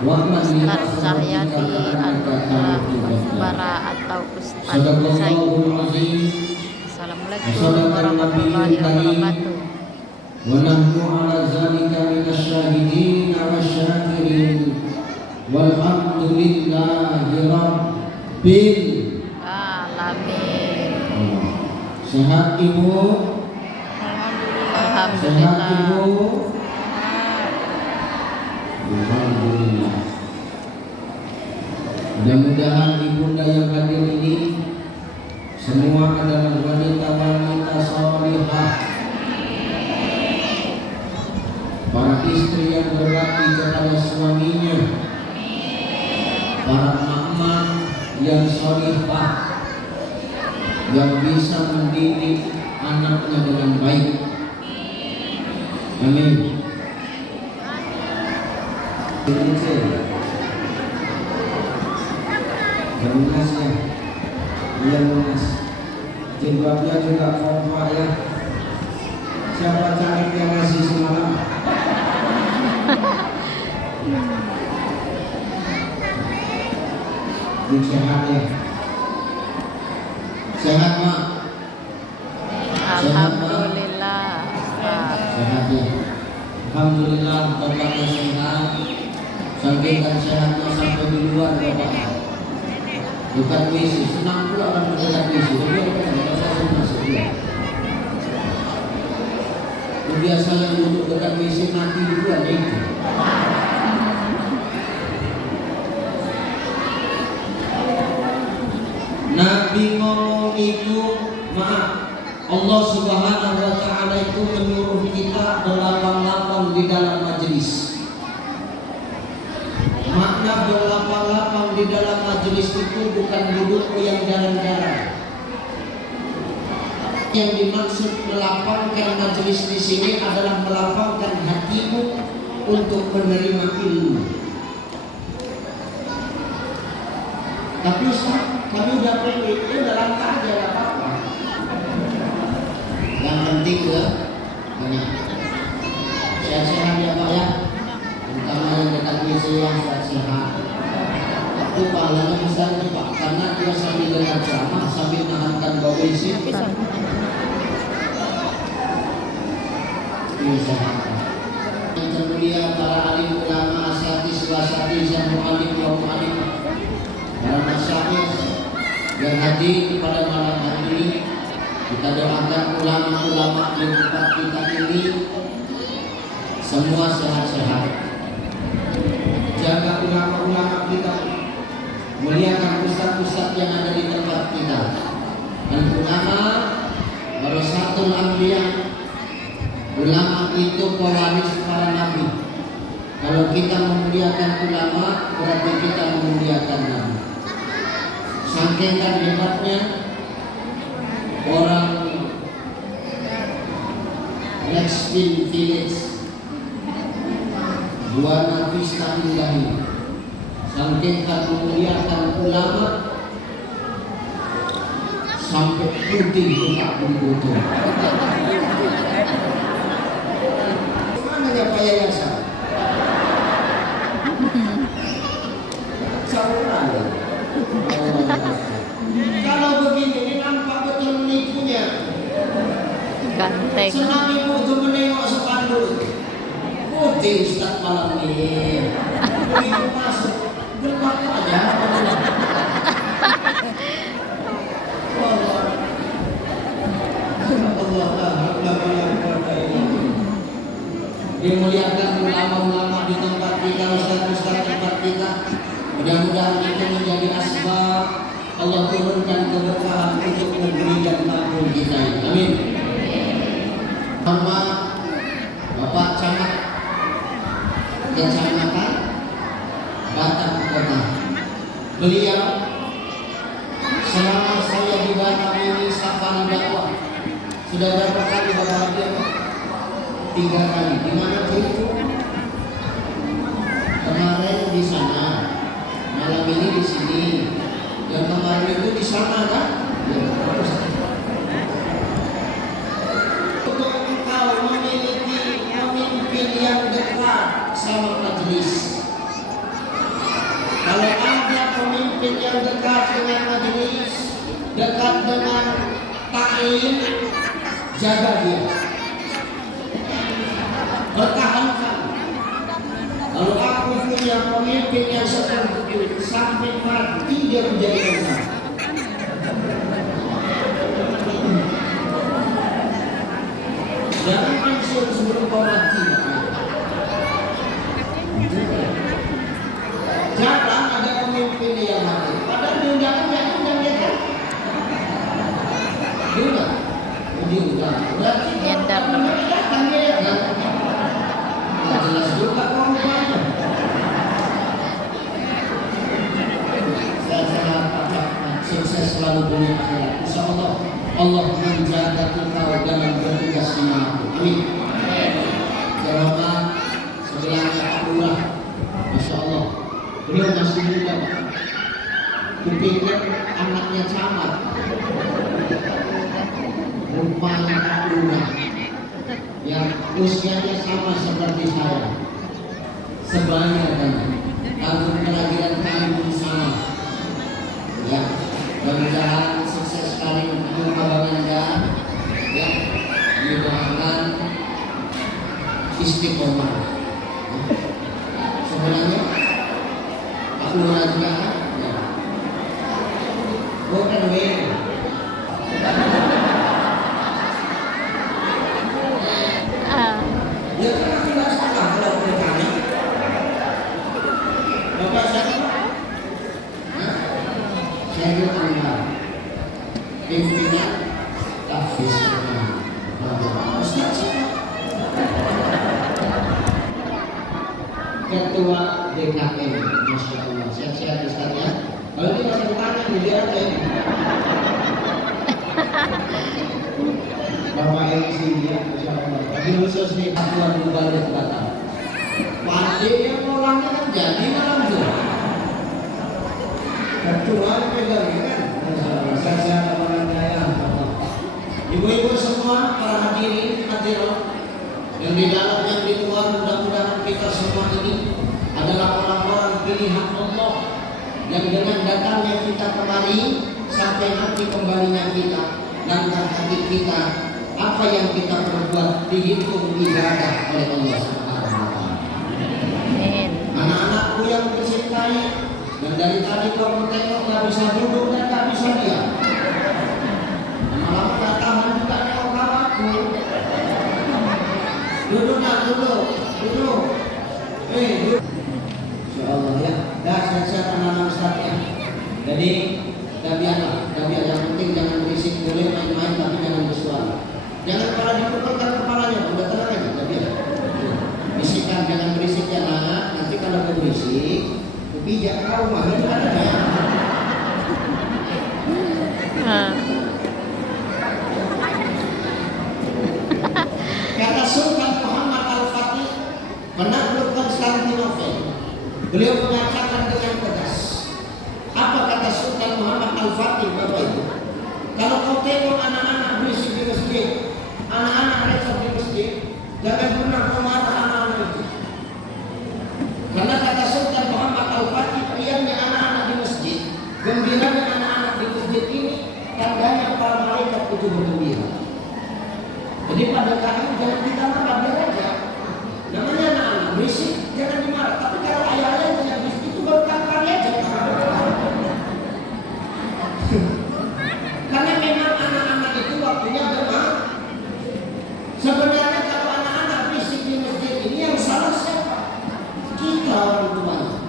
Ustadz Cahyadi Anugrah Bara atau Ustadz Usai. Assalamualaikum warahmatullahi wabarakatuh. Wa nahnu ala zalika minasyahidin wasyakirin walhamdulillahi rabbil alamin. Sehat Ibu? Alhamdulillah. Sehat Ibu? Alhamdulillah. Mudah-mudahan ibunda yang hadir ini semua adalah wanita-wanita salihah, para istri yang berbakti kepada suaminya, para emak-emak yang salihah, yang bisa mendidik anaknya dengan baik. Amin. Lunas ya, iya lunas. Jilbabnya juga kompak ya. Siapa cantik yang ngasih semalam? Sehat ya. Sehat Mak. Alhamdulillah. Sehat ya. Alhamdulillah bapaknya sehat. Sampaikan sehatnya sampai di luar bapak. Dekat WC, senang pula orang dekat WC. Biasa yang duduk dekat WC mati duluan itu. Nabi ngomong itu, maaf, Allah Subhanahu wa Ta'ala itu menyuruh kita berlapang-lapang di dalam majelis. Makna berlapang-lapang di dalam majelis itu bukan duduk yang jarang-jarang. Yang dimaksud melapangkan majelis di sini adalah melapangkan hatimu untuk menerima ilmu. Tapi Ustaz, kami udah pergi, ya udah langkah aja, gak apa-apa. Yang penting ya, banyak. Sehat-sehat ya Pak ya. Terutama yang dekat WC yang sehat. Itu pahalanya besar nih Pak, karena dia sambil dengar ceramah sambil nahankan bau WC. Yang termulia para alim ulama, asatidz wasatidz, mu'allim wa mu'allim, para masyayikh yang hadir pada malam hari ini, kita doakan ulama-ulama di tempat kita ini semua sehat-sehat. Jaga ulama-ulama kita, muliakan ustaz-ustaz yang ada di tempat kita. Dan ulama warasatul anbiya, ulama itu pewaris para nabi. Kalau kita memuliakan ulama, berarti kita memuliakan nabi. Saking kan hebatnya orang Rexville Village, Buana Vista Indah, saking kan memuliakan ulama sampai putih buka buntut. Mana ya Pak Yayasan? Kalau begini ini nampak betul nipunya. Ganteng. Senang ibu itu menengok sepanduk. Putih Ustaz malam ini. Begitu masuk, gelap aja. Dimuliakan ulama-ulama di tempat kita, ustaz-ustaz tempat kita. Mudah-mudahan itu menjadi asbab Allah turunkan keberkahan untuk negeri dan kampung kita. Amin. Nama Bapak Camat Kecamatan Batam Kota. Beliau selama saya di Batam ini safari dakwah sudah berapa kali Bapak dia? 3 kali. Di mana itu? Kemarin di sana, malam ini di sini. Yang kemarin itu di sana kan? Ya, untuk engkau memiliki pemimpin yang dekat sama majelis, pemimpin yang dekat dengan majelis, dekat dengan taklim, jaga dia, pertahankan. Kalau aku punya pemimpin yang seperti itu, sampai mati dia menjadi besar. Jangan pensiun sebelum kau mati. Jarang ada pemimpin yang mati. Padahal diundang dia kan. Diundang. Berarti Nyender. datang dia kan. Nah, jelas juga korbannya. Sehat-sehat, sukses selalu dunia akhirat. Insya Allah Allah menjaga kita dalam bertugas dimanapun. Amin. Terhormat sebelahnya Pak Lurah, Masya Allah. Beliau masih muda, Pak. Kupikir anaknya camat. Rupanya Pak Lurah yang usianya sama seperti saya. Sebaya kan. Tahun kelahiran kami pun sama. Ya, mudah-mudahan sukses sekali untuk Abang Anda. Ya, didoakan istiqomah. Sebenarnya aku juga ya. Bukan win. Ya kan aku nggak salah kalau bertanya. Bapak siapa? Saya Anwar, pimpinan Tafis Ustaz Ketua DKM, Masya Allah. Sehat-sehat Ustaz ya. Kalau ini masih bertanya di dia aja. Bapak yang sini ya, Masya Allah. Tapi khusus nih Ketua Mubalik Batam. Pade yang orangnya kan jadi malam tuh. Ketua pegang kan. Sehat-sehat Abang Jaya. Ibu-ibu semua, para hadirin, hadirat yang di dalam yang di luar, mudah-mudahan kita semua ini adalah orang-orang pilihan Allah yang dengan datangnya kita kemari sampai nanti kembalinya kita dan hati kita apa yang kita perbuat dihitung ibadah oleh Allah Subhanahu wa Ta'ala. Anak-anakku yang dicintai, dan dari tadi kamu tengok nggak bisa duduk dan nggak bisa diam. Malam nggak tahan juga nengok kawanku. Duduk nak duduk. Duduk. Insya Allah ya. Dah sehat-sehat anak-anak Ustaz ya. Jadi biarlah. Yang penting jangan berisik, boleh main-main tapi jangan bersuara. Jangan pada dipukulkan kepalanya. Udah tenang aja. Biar. Bisikan jangan berisik ya nak. Nanti kalau berisik pijak kau mah ada ya. Kata Sultan Muhammad Al-Fatih menaklukkan Konstantinopel. Beliau mengatakan dengan tegas. Apa kata Sultan Muhammad Al-Fatih Bapak Ibu? Kalau kau tengok anak-anak berisik di masjid, anak-anak receh di masjid, jangan pernah kau marah anak-anak itu. Karena kata Sultan Muhammad Al-Fatih, riangnya anak-anak di masjid, gembiranya anak-anak di masjid ini, tandanya para malaikat itu bergembira. Jadi pada kali jangan kita marah, biar aja. Namanya anak-anak berisik, jangan dimarah. Tapi kalau ayah-ayah yang berisik itu baru kali aja. Karena memang anak-anak itu waktunya bermain. Sebenarnya kalau anak-anak berisik di masjid ini yang salah siapa? Kita orang tuanya.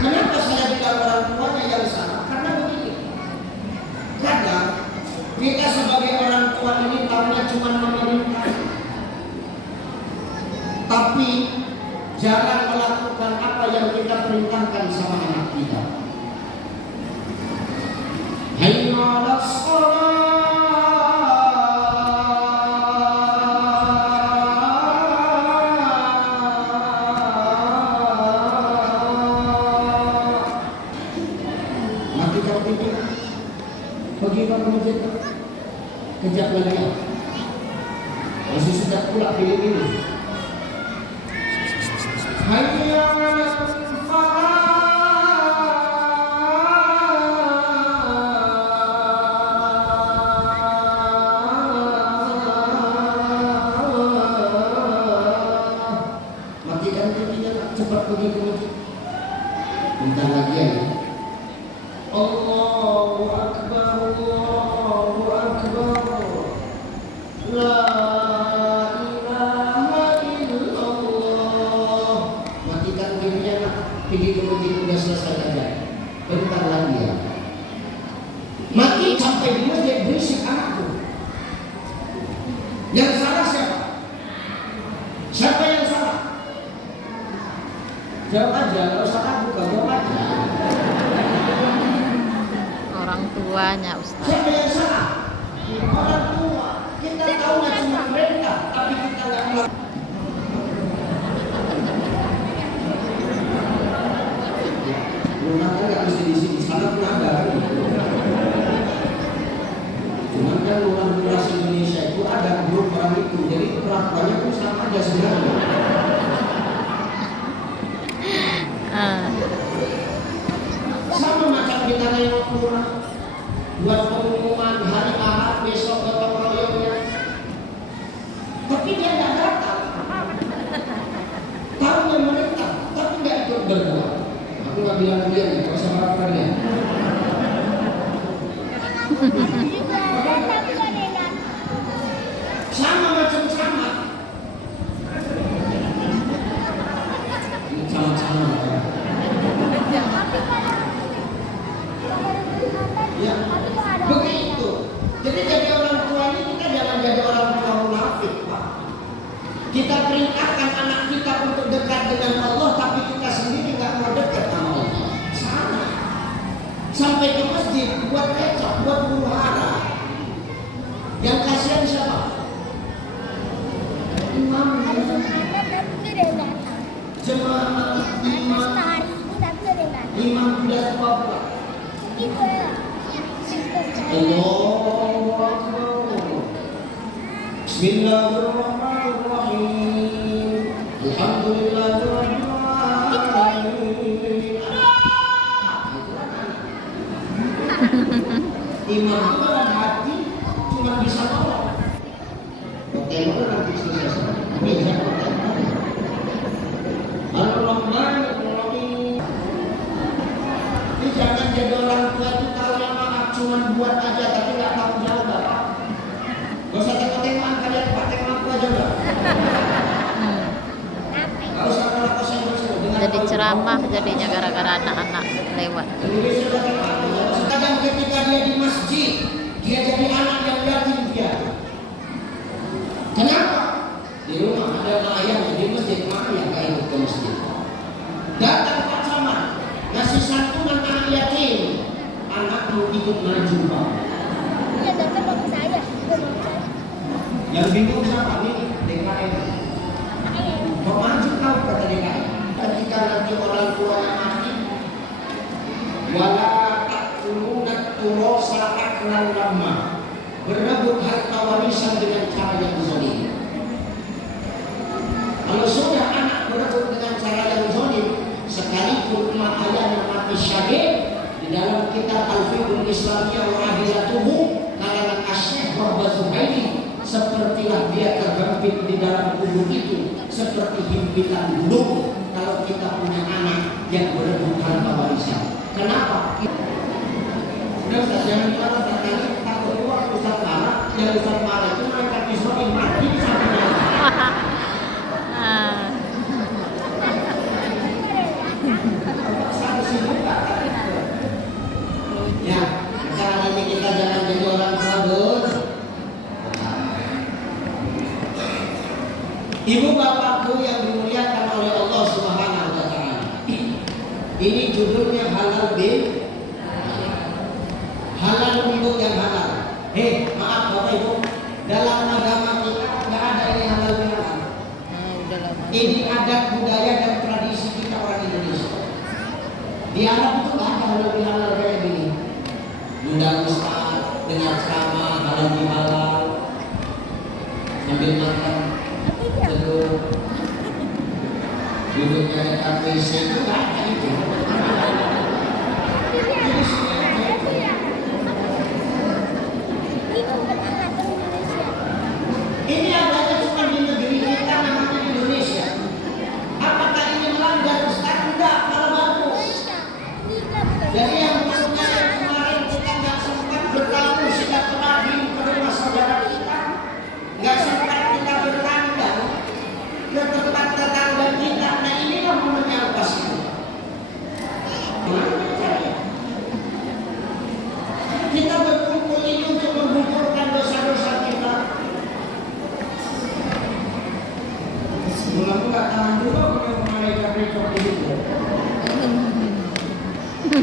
Kenapa saya bilang orang tuanya yang salah? Karena begini. Kadang kita sebagai orang tua ini tahunya cuma memerintah, tapi jarang melakukan apa yang kita perintahkan sama anak kita. Hayya 'alas shalah. Pergi ke masjid, kejap lagi ya. Masih sudah pula pilih ini. Hayya 'alas falah. sepertinya cepat pergi ke masjid. Bentar lagi ya. Allahu Akbar, Allahu Akbar. La ilaha illallah. Matikan filmnya, pergi ke masjid, udah selesai aja. Bentar lagi ya. Mati sampai di masjid berisik anakku. Yang salah siapa? Siapa yang salah? Jawab aja, kalau salah bukan jawab aja. Orang tuanya Ustaz. Siapa yang salah? Orang tua. Kita tahu cuma mereka, tapi kita nggak tahu. Rumah kan nggak mesti di sini, sana pun ada. Cuman kan orang luas Indonesia itu ada grup orang itu, jadi perlakuannya pun sama aja sebenarnya. Sama macam kita nengok lurah, buat pengumuman hari Ahad besok gotong royongnya, tapi dia nggak datang. Tahunya mereka, tapi nggak ikut berbuat. Aku nggak bilang dia nih, kalau sama apa dia. Sama macam sama. Ini sama-sama. Ya, begitu. Jadi orang tua ini kita jangan jadi orang tua munafik, Pak. Kita perintahkan anak kita untuk dekat dengan Allah, tapi kita sendiri nggak mau dekat sama Allah. Sama. Sampai ke masjid buat kecap, buat huru hara. Yang kasihan siapa? Imam. Jemaah imam tidak apa-apa. Allahu Akbar. Bismillahirrahmanirrahim. Alhamdulillahirabbil alamin. Imam itu dalam hati cuma bisa tolong. Tengok nanti selesai. Bisa Ar-Rahmanir-Rahim. Ini jangan jadi orang tua itu tahu yang maaf cuma buat aja tapi nggak tahu jawab apa. Gak usah tengok-tengokan kalian, Pak, tengok aku aja enggak. Gak usah kalau kosen-kosen. Jadi ceramah jadinya gara-gara anak-anak lewat. Kadang ketika dia di masjid, dia jadi anak yang yatim dia. Kenapa? Di rumah ada mak ayahnya, di masjid mak ayah gak ikut ke masjid. Datang Pak Camat, ngasih santunan anak yatim, anakmu ikut berjumpa. Iya, datang bapak saya. Yang bingung siapa nih? DKM. Mau maju kau kata DKM. Ketika nanti orang tuanya mati, wala takuluna turosa aklan lama, berebut harta warisan dengan cara yang zalim. Kalau sudah anak berebut dengan cara yang zalim, sekalipun emak ayahnya mati syahid, di dalam kitab Al-Fiqhul Islamiyah wa Adilatuhu kalangan Asy-Syaikh Zuhaili, sepertilah dia tergempit di dalam kubur itu seperti himpitan gunung kalau kita punya anak yang berebut harta warisan. Kenapa? Udah Ustaz, jangan marah, takut waktu Ustaz marah, yang Ustaz marah itu mereka Israel mati di sampingnya. Ya, sekarang ini kita jangan jadi orang kabur. Ibu bapakku yang dimuliakan oleh Allah Subhanahu wa taala. Ini judulnya halal bin halal untuk yang halal. Maaf Bapak Ibu, dalam agama kita nggak ada ini halal bin halal. Ini adat budaya dan tradisi kita orang Indonesia. Di Arab itu nggak ada halal bin halal kayak gini. Undang ustaz dengan ceramah halal bin halal sambil makan telur duduknya di kafe itu nggak ada itu. Ini adanya cuma di negeri kita namanya Indonesia. Apakah ini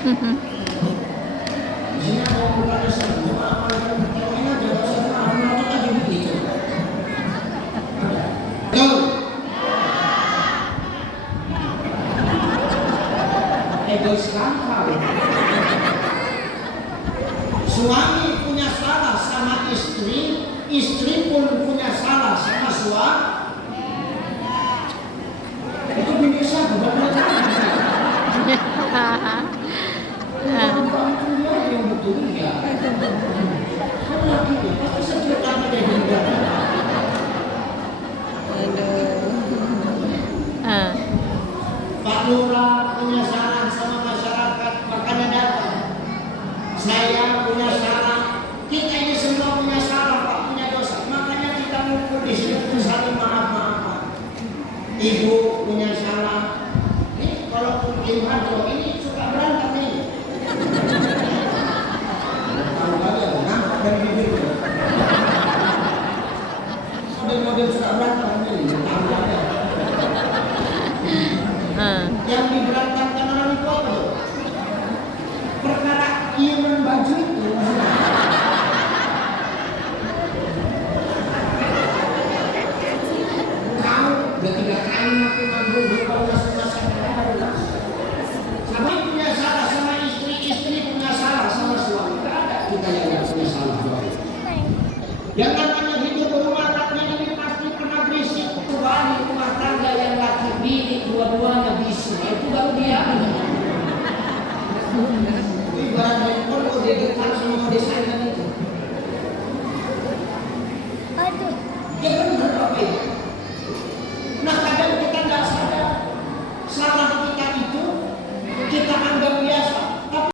Di sini ada bukannya semua amalkan ini aja nggak usah amal aja begitu. Betul. Egois sekali. Suami punya salah sama istri, istri pun punya salah sama suami. Itu bisa bukan yang betul ya. Pasti sejuta dia juga. Pak Lurah punya salah sama masyarakat, makanya datang. Saya punya salah, kita ini semua punya salah, Pak, punya dosa. Makanya kita ngumpul di sini untuk saling maaf-maafan. Ibu punya salah. Ini kalau tim hadro ini suka berantem nih. Tahu aja, nampak dari bibir. Model-model suka berantem ini, tahu aja. Yang diberantamkan orang itu apa? Perkara iuran baju itu. Kau udah 3 kali aku nganggur di masuk-masuk sama punya salah sama istri, istri punya salah sama suami. Tidak ada kita yang tidak punya salah. Yang namanya hidup berumah tangga ini pasti pernah berisik. Tuhan rumah tangga yang laki bini dua-duanya bisu. Itu baru dia. Ibarat handphone kalau dia dekat sama desa